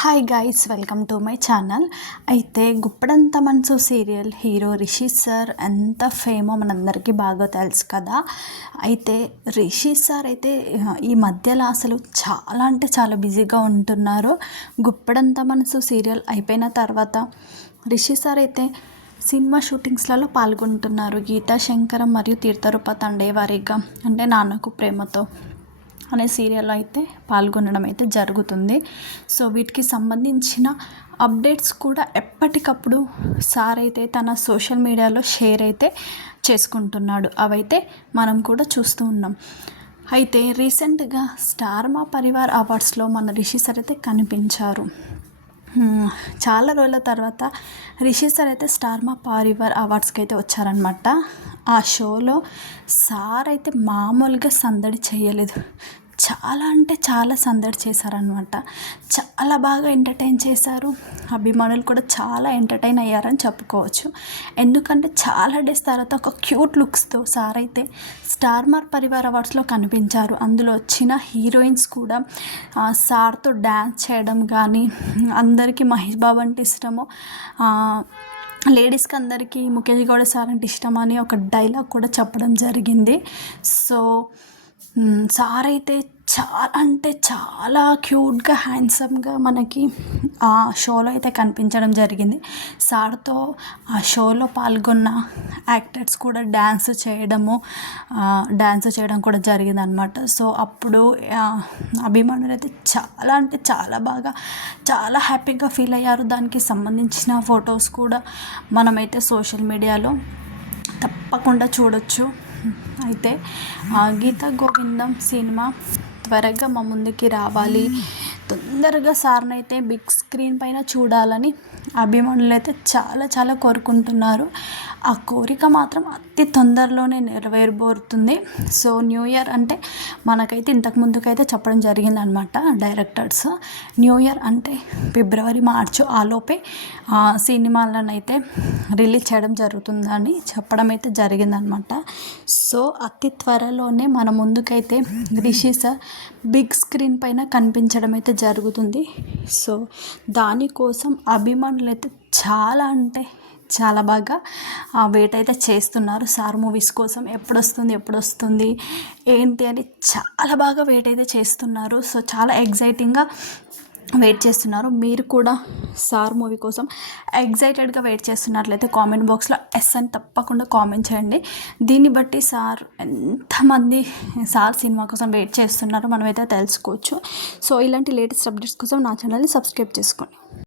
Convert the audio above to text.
Hi guys, welcome to my channel. అయితే గుప్పడంత మనసు serial hero Rishi sir ఎంత ఫేమో మనందరికీ బాగా తెలుసు కదా. అయితే రిషి సార్ అయితే ఈ మధ్యలో అసలు చాలా అంటే చాలా బిజీగా ఉంటున్నారు. గుప్పడంత మనసు సీరియల్ అయిపోయిన తర్వాత రిషి సార్ అయితే సినిమా షూటింగ్స్లలో పాల్గొంటున్నారు. గీతా శంకరం మరియు తీర్థరూప తండేవారిగా అంటే నాన్నకు ప్రేమతో అనే సీరియల్లో అయితే పాల్గొనడం అయితే జరుగుతుంది. సో వీటికి సంబంధించిన అప్డేట్స్ కూడా ఎప్పటికప్పుడు సార్ అయితే తన సోషల్ మీడియాలో షేర్ అయితే చేసుకుంటున్నాడు. అవైతే మనం కూడా చూస్తూ ఉన్నాం. అయితే రీసెంట్గా స్టార్ మా పరివార్ అవార్డ్స్లో మన రిషి సార్ అయితే కనిపించారు. చాలా రోజుల తర్వాత రిషి సార్ అయితే స్టార్ మా పరివార్ అవార్డ్స్కి అయితే వచ్చారనమాట. ఆ షోలో సార్ అయితే మామూలుగా సందడి చేయలేదు. చాలా అంటే చాలా సందడి చేశారనమాట. చాలా బాగా ఎంటర్టైన్ చేశారు. అభిమానులు కూడా చాలా ఎంటర్టైన్ అయ్యారని చెప్పుకోవచ్చు. ఎందుకంటే చాలా డేస్ తర్వాత ఒక క్యూట్ లుక్స్తో సార్ అయితే స్టార్ మా పరివార్ అవార్డ్స్లో కనిపించారు. అందులో వచ్చిన హీరోయిన్స్ కూడా సార్తో డ్యాన్స్ చేయడం కానీ, అందరికీ మహేష్ బాబు అంటే ఇష్టము, లేడీస్కి అందరికీ ముఖేష్ గౌడ సార్ అంటే ఇష్టం అని ఒక డైలాగ్ కూడా చెప్పడం జరిగింది. సో సార్ అయితే చాలా అంటే చాలా క్యూట్గా హ్యాండ్సమ్గా మనకి ఆ షోలో అయితే కనిపించడం జరిగింది. సార్తో ఆ షోలో పాల్గొన్న యాక్టర్స్ కూడా డ్యాన్స్ చేయడం కూడా జరిగింది అనమాట. సో అప్పుడు అభిమానులు అయితే చాలా అంటే చాలా బాగా చాలా హ్యాపీగా ఫీల్ అయ్యారు. దానికి సంబంధించిన ఫొటోస్ కూడా మనమైతే సోషల్ మీడియాలో తప్పకుండా చూడొచ్చు. అయితే గీతా గోవిందం సినిమా త్వరగా మా ముందుకి రావాలి, తొందరగా సార్ని అయితే బిగ్ స్క్రీన్ పైన చూడాలని అభిమానులు అయితే చాలా చాలా కోరుకుంటున్నారు. ఆ కోరిక మాత్రం అతి తొందరలోనే నెరవేరబోతుంది. సో న్యూ ఇయర్ అంటే మనకైతే ఇంతకు ముందుకైతే చెప్పడం జరిగిందనమాట డైరెక్టర్స్. న్యూ ఇయర్ అంటే ఫిబ్రవరి మార్చు ఆలోపే సినిమాలను అయితే రిలీజ్ చేయడం జరుగుతుందని చెప్పడం అయితే జరిగిందనమాట. సో అతి త్వరలోనే మన ముందుకైతే రిషి సార్ బిగ్ స్క్రీన్ పైన కనిపించడం అయితే జరుగుతుంది. సో దానికోసం అభిమానులు అయితే చాలా అంటే చాలా బాగా వెయిట్ అయితే చేస్తున్నారు. సార్ మూవీస్ కోసం ఎప్పుడు వస్తుంది ఏంటి అని చాలా బాగా వెయిట్ అయితే చేస్తున్నారు. సో చాలా ఎగ్జైటింగ్గా వెయిట్ చేస్తున్నారు. మీరు కూడా సార్ మూవీ కోసం ఎగ్జైటెడ్గా వెయిట్ చేస్తున్నట్లయితే కామెంట్ బాక్స్లో ఎస్ అని తప్పకుండా కామెంట్ చేయండి. దీన్ని బట్టి సార్ ఎంతమంది సార్ సినిమా కోసం వెయిట్ చేస్తున్నారో మనమైతే తెలుసుకోవచ్చు. సో ఇలాంటి లేటెస్ట్ అప్డేట్స్ కోసం నా ఛానల్ని సబ్స్క్రైబ్ చేసుకోండి.